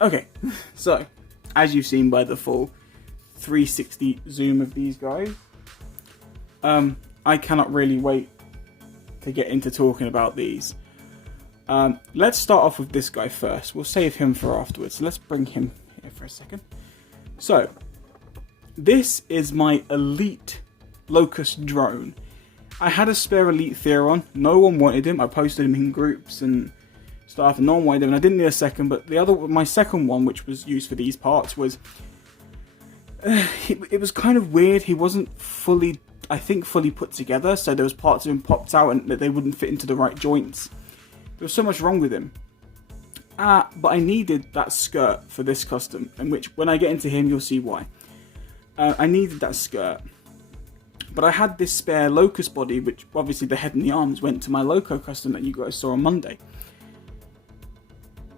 Okay, so as you've seen by the full 360 zoom of these guys, I cannot really wait to get into talking about these. Let's start off with this guy first. We'll save him for afterwards. So let's bring him here for a second. So, this is my Elite Locust drone. I had a spare Elite Theron. No one wanted him. I posted him in groups and stuff, and no one wanted him. And I didn't need a second, but my second one, which was used for these parts, was... it was kind of weird. He wasn't fully put together, so there was parts of him popped out and they wouldn't fit into the right joints. There was so much wrong with him. But I needed that skirt for this custom, in which when I get into him, you'll see why. I needed that skirt. But I had this spare Locust body, which obviously the head and the arms went to my Loco custom that you guys saw on Monday.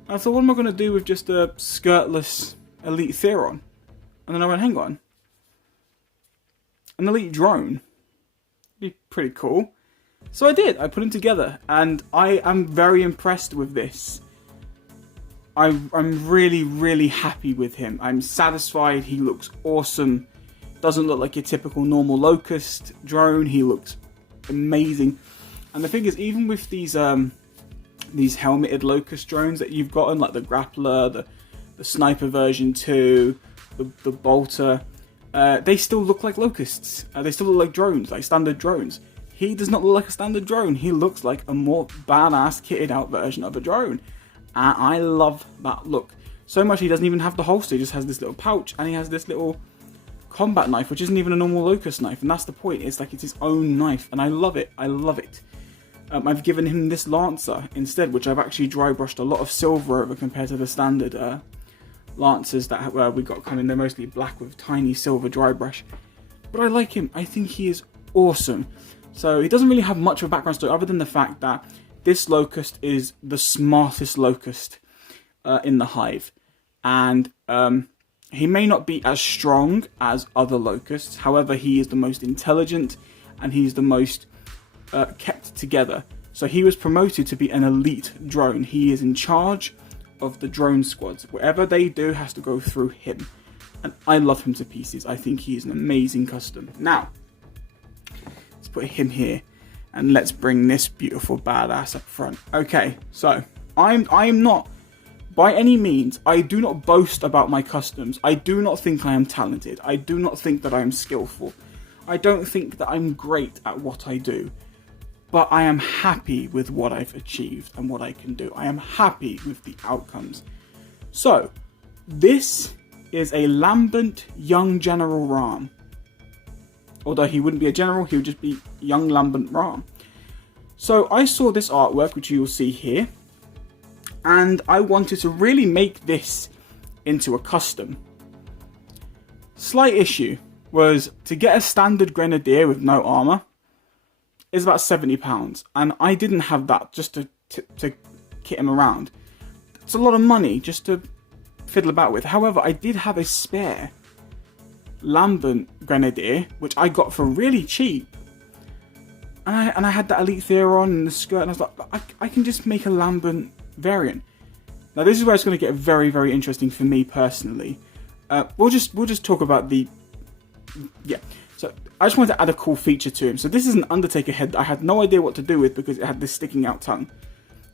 I thought, what am I going to do with just a skirtless Elite Theron? And then I went, hang on. An Elite drone? Be pretty cool. So I did. I put them together, and I am very impressed with this. I'm really, really happy with him. I'm satisfied. He looks awesome. Doesn't look like your typical normal Locust drone. He looks amazing. And the thing is, even with these helmeted Locust drones that you've gotten, like the Grappler, the Sniper version 2, the Bolter, they still look like Locusts. They still look like drones, like standard drones. He does not look like a standard drone. He looks like a more badass, kitted out version of a drone. And I love that look. So much he doesn't even have the holster. He just has this little pouch, and he has this little combat knife, which isn't even a normal Locust knife. And that's the point. It's like it's his own knife, and I love it. I love it. I've given him this Lancer instead, which I've actually dry brushed a lot of silver over compared to the standard Lancers that we got coming. They're mostly black with tiny silver dry brush. But I like him. I think he is awesome. So he doesn't really have much of a background story other than the fact that this Locust is the smartest Locust in the hive. And he may not be as strong as other Locusts. However, he is the most intelligent and he's the most kept together. So he was promoted to be an elite drone. He is in charge of the drone squads. Whatever they do has to go through him. And I love him to pieces. I think he is an amazing custom. Now, let's put him here. And let's bring this beautiful badass up front. Okay, so I'm not, by any means, I do not boast about my customs. I do not think I am talented. I do not think that I am skillful. I don't think that I'm great at what I do. But I am happy with what I've achieved and what I can do. I am happy with the outcomes. So, this is a Lambent young General Raam. Although he wouldn't be a general, he would just be young Lambent Raam. So I saw this artwork, which you will see here, and I wanted to really make this into a custom. Slight issue was to get a standard Grenadier with no armor is about £70, and I didn't have that just to kit him around. It's a lot of money just to fiddle about with. However, I did have a spare Lambent Grenadier, which I got for really cheap, and I had that Elite Theron and the skirt, and I was like, I can just make a Lambent variant. Now this is where it's going to get very, very interesting for me personally. We'll just talk about so I just wanted to add a cool feature to him. So this is an Undertaker head that I had no idea what to do with because it had this sticking out tongue,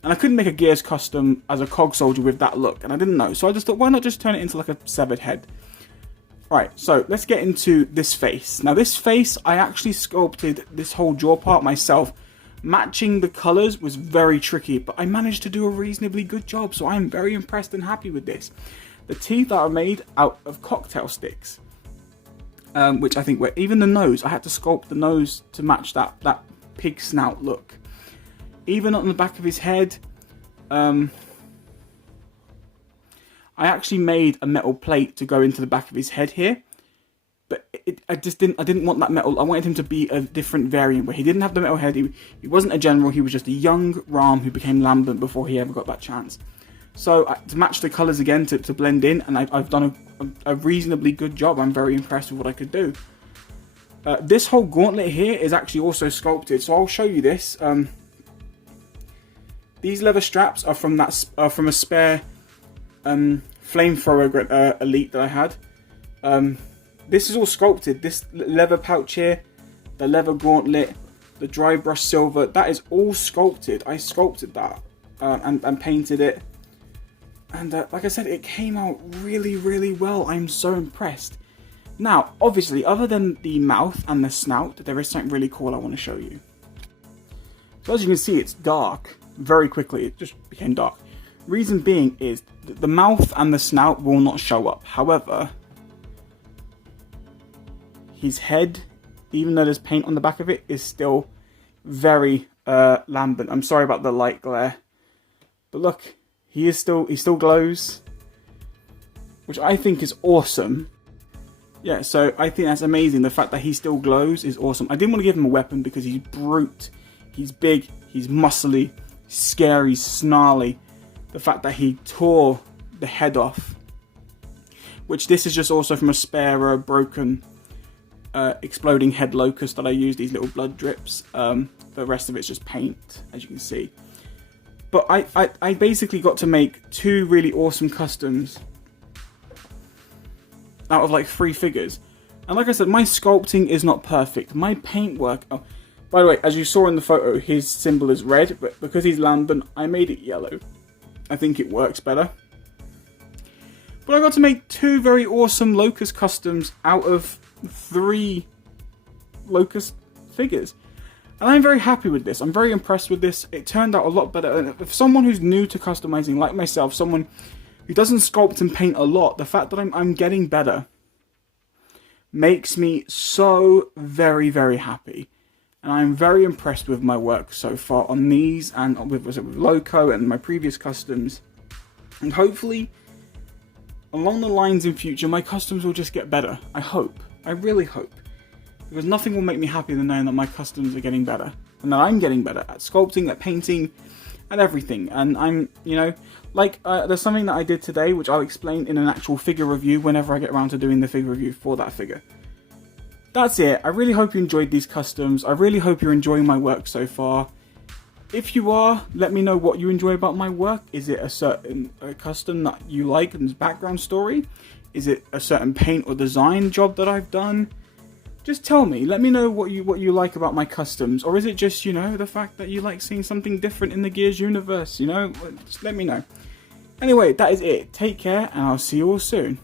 and I couldn't make a Gears custom as a cog soldier with that look, and I didn't know, so I just thought, why not just turn it into like a severed head. Right, so let's get into this face. Now this face, I actually sculpted this whole jaw part myself. Matching the colours was very tricky, but I managed to do a reasonably good job, so I'm very impressed and happy with this. The teeth are made out of cocktail sticks, which I think were, even the nose, I had to sculpt the nose to match that pig snout look. Even on the back of his head, I actually made a metal plate to go into the back of his head here, but I didn't want that metal. I wanted him to be a different variant where he didn't have the metal head. He wasn't a general. He was just a young Raam who became Lambent before he ever got that chance. So to match the colours again, to blend in, and I've done a reasonably good job. I'm very impressed with what I could do. This whole gauntlet here is actually also sculpted, so I'll show you this. These leather straps are from a spare flamethrower elite that I had. This is all sculpted. This leather pouch here, the leather gauntlet, the dry brush silver, that is all sculpted. I sculpted that and painted it. And like I said, it came out really, really well. I'm so impressed. Now, obviously, other than the mouth and the snout, there is something really cool I want to show you. So as you can see, it's dark very quickly. It just became dark. Reason being is the mouth and the snout will not show up. However, his head, even though there's paint on the back of it, is still very lambent. I'm sorry about the light glare. But look, he still glows, which I think is awesome. Yeah, so I think that's amazing. The fact that he still glows is awesome. I didn't want to give him a weapon because he's brute. He's big, he's muscly, scary, snarly. The fact that he tore the head off, which this is just also from a spare broken exploding head locust that I used, these little blood drips. The rest of it's just paint, as you can see. But I basically got to make 2 really awesome customs out of like 3 figures. And like I said, my sculpting is not perfect. My paintwork... Oh, by the way, as you saw in the photo, his symbol is red, but because he's lambent, I made it yellow. I think it works better. But I got to make 2 very awesome locust customs out of 3 locust figures. And I'm very happy with this. I'm very impressed with this. It turned out a lot better. And if someone who's new to customizing, like myself, someone who doesn't sculpt and paint a lot, the fact that I'm getting better makes me so very, very happy. And I'm very impressed with my work so far on these and with Loco and my previous customs. And hopefully, along the lines in future, my customs will just get better. I hope. I really hope. Because nothing will make me happier than knowing that my customs are getting better. And that I'm getting better at sculpting, at painting, and everything. And I'm, you know, like, there's something that I did today, which I'll explain in an actual figure review whenever I get around to doing the figure review for that figure. That's it. I really hope you enjoyed these customs. I really hope you're enjoying my work so far. If you are, let me know what you enjoy about my work. Is it a certain custom that you like and its background story? Is it a certain paint or design job that I've done? Just tell me. Let me know what you like about my customs. Or is it just, you know, the fact that you like seeing something different in the Gears universe, you know? Just let me know. Anyway, that is it. Take care, and I'll see you all soon.